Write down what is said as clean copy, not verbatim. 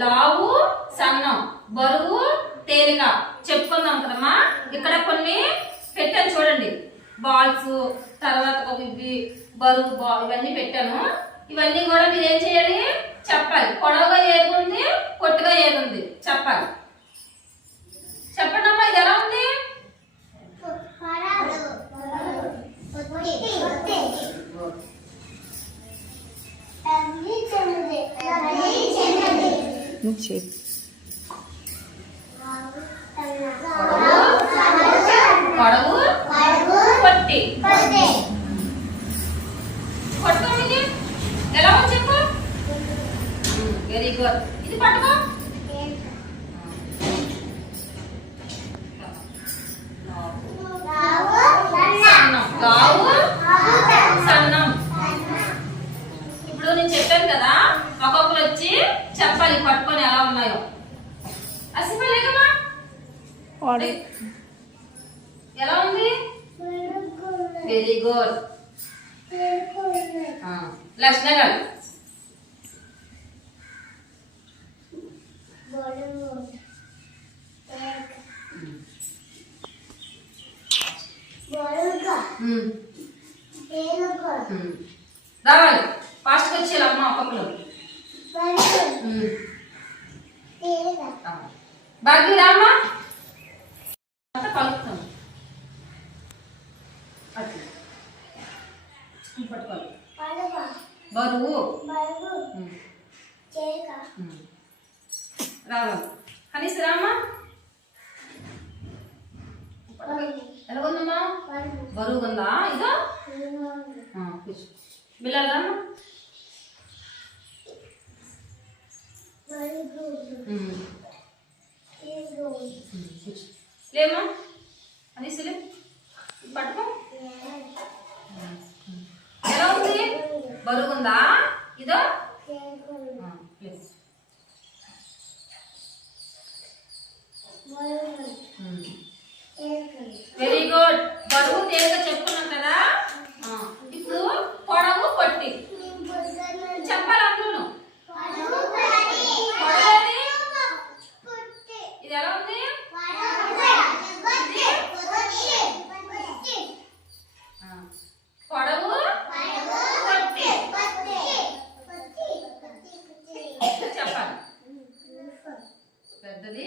లావు సన్నం, బరువు తేలిక చెప్పుకుందాం కదమ్మా. ఇక్కడ కొన్ని పెట్టాను చూడండి, బాల్స్, తర్వాత ఇవి బరువు ఇవన్నీ పెట్టాను. ఇవన్నీ కూడా మీరు ఏం చేయాలి చెప్పాలి. పొడవుగా ఏది ఉంది, పొట్టుగా ఏది ఉంది చెప్పాలి. చెప్పండి అమ్మా, ఇది ఎలా ఉంది? పొడవు పొట్టి. పట్టుకోండి, ఎలా ఉంది చెప్పు. Very good. ఇది పట్టుకో. లావు సన్నం. ఇప్పుడు నేను చెప్పాను కదా, ఒక్కొక్కరు వచ్చి చెప్పాలి పట్టుకొని ఎలా ఉన్నాయో. అసిపలేకమా ఎలా ఉంది? Very good. లక్ష్ణ గారు రావాలి, ఫాస్ట్గా వచ్చేయాలి అమ్మ. ఒక్కొక్కరు బాగా రామ్మా, కలుపుతాం. పట్టుకోవాలి. బరువు రావాలి. కనీస రామ్మా, ఎలాగుందమ్మా? బరువు ఉందా? ఇదో బిల్లాలు రామ్మా. లేమ్మా కనీసలే, పట్టుకో. ఎలా ఉంది? బరువు ఉందా? ఇదో వెరీ గుడ్. బరువు తేలిక చెప్పుకున్నాం కదా. ఇప్పుడు పొడవు పొట్టి చెప్పాలి అందులో. ఇది ఎలా ఉంది? పొడవు పొట్టి చెప్పాలి. పెద్దది